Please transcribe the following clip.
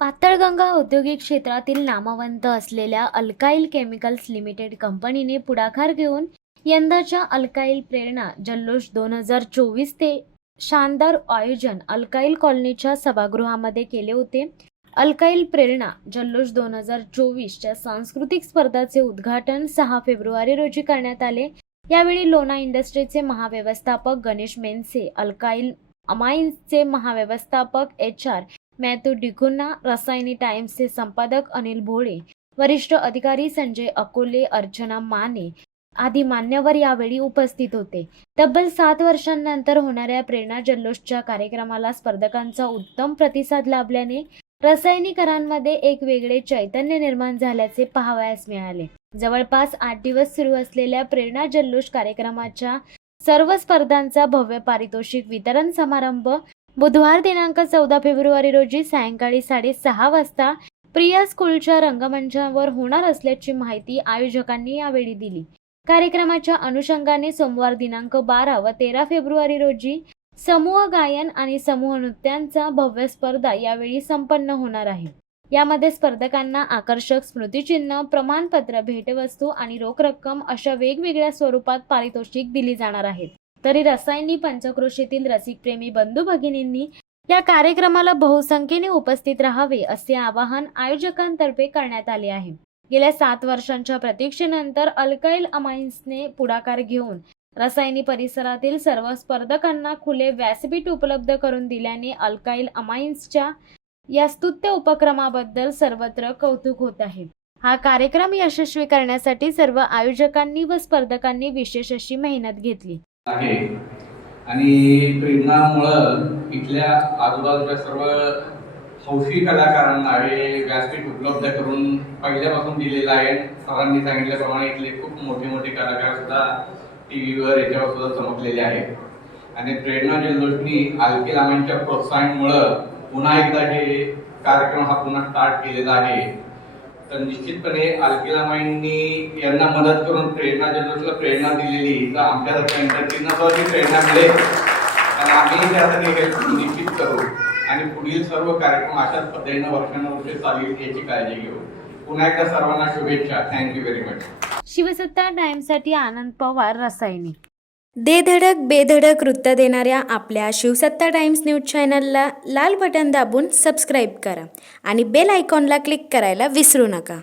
पाताळगंगा औद्योगिक क्षेत्रातील नामवंत असलेल्या अल्काईल केमिकल्स लिमिटेड कंपनीने पुढाकार घेऊन यंदाच्या अल्काईल प्रेरणा जल्लोष 2024 ते शानदार आयोजन अल्काईल कॉलनीच्या सभागृहामध्ये केले होते. अल्काईल प्रेरणा जल्लोष 2024च्या सांस्कृतिक स्पर्धाचे उद्घाटन 6 फेब्रुवारी रोजी करण्यात आले. यावेळी लोना इंडस्ट्रीजचे महाव्यवस्थापक गणेश मेनसे, अल्काईल अमाइन्सचे महाव्यवस्थापक HR मॅथ्यू डिकुन्ना, रसायनी टाइम्सचे संपादक अनिल भोळे, वरिष्ठ अधिकारी संजय अकोले, अर्चना माने आदी मान्यवर यावेळी उपस्थित होते. तब्बल 7 वर्षांनंतर होणाऱ्या प्रेरणा जल्लोषच्या कार्यक्रमाला स्पर्धकांचा उत्तम प्रतिसाद लाभल्याने रसायनीकरांमध्ये एक वेगळे चैतन्य निर्माण झाल्याचे पाहावयास मिळाले. जवळपास 8 दिवस सुरू असलेल्या प्रेरणा जल्लोष कार्यक्रमाच्या सर्व स्पर्धांचा भव्य पारितोषिक वितरण समारंभ बुधवार दिनांक 14 फेब्रुवारी रोजी सायंकाळी 6:30 वाजता प्रिया स्कूलच्या रंगमंचावर होणार असल्याची माहिती आयोजकांनी यावेळी दिली. कार्यक्रमाच्या अनुषंगाने सोमवार दिनांक 12 व 13 फेब्रुवारी रोजी समूह गायन आणि समूह नृत्यांचा भव्य स्पर्धा यावेळी संपन्न होणार आहे. यामध्ये स्पर्धकांना आकर्षक स्मृतिचिन्ह, प्रमाणपत्र, भेटवस्तू आणि रोख रक्कम अशा वेगवेगळ्या स्वरूपात पारितोषिक दिली जाणार आहेत. तरी रसायनी पंचक्रोशीतील रसिकप्रेमी बंधू भगिनींनी या कार्यक्रमाला बहुसंख्येने उपस्थित राहावे असे आवाहन आयोजकांतर्फे करण्यात आले आहे. गेल्या 7 वर्षांच्या प्रतीक्षेनंतर अल्काईल अमाइन्सने पुढाकार घेऊन रसायनी परिसरातील सर्व स्पर्धकांना खुले व्यासपीठ उपलब्ध करून दिल्याने अल्काईल अमाइन्सच्या या स्तुत्य उपक्रमाबद्दल सर्वत्र कौतुक होत आहे. हा कार्यक्रम यशस्वी करण्यासाठी सर्व आयोजकांनी व स्पर्धकांनी विशेष अशी मेहनत घेतली आहे आणि प्रेरणामुळे इथल्या आजूबाजूच्या सर्व हौशी कलाकारांना हे व्यासपीठ उपलब्ध करून पहिल्यापासून दिलेलं आहे. सरांनी सांगितल्याप्रमाणे इथले खूप मोठे मोठे कलाकार सुद्धा टीव्हीवर याच्यावर सुद्धा चमकलेले आहेत आणि प्रेरणा जल्लोषनी अल्काईल अमाइन्सच्या प्रोत्साहनामुळे पुन्हा एकदा हे कार्यक्रम हा पुन्हा स्टार्ट केलेला आहे. तर निश्चितपणे अल्काईल अमाइन्सनी यांना मदत करून प्रेरणा जल्लोषला प्रेरणा दिलेली, तर आमच्यासारख्या एंटरटेनरला प्रेरणा मिळेल आणि आम्ही त्यासाठी हे निश्चित करू आणि पुढील सर्व कार्यक्रम अशाच पद्धतीने वर्षानुवर्षे चालेल याची काळजी घेऊ. पुन्हा एकदा सर्वांना शुभेच्छा. Thank you very much. शिवसत्ता टाइम्ससाठी आनंद पवार, रसायनी. दे धडक बेधडक वृत्त देणाऱ्या आपल्या शिवसत्ता टाइम्स न्यूज चॅनलला लाल बटन दाबून सबस्क्राईब करा आणि बेल आयकॉनला क्लिक करायला विसरू नका.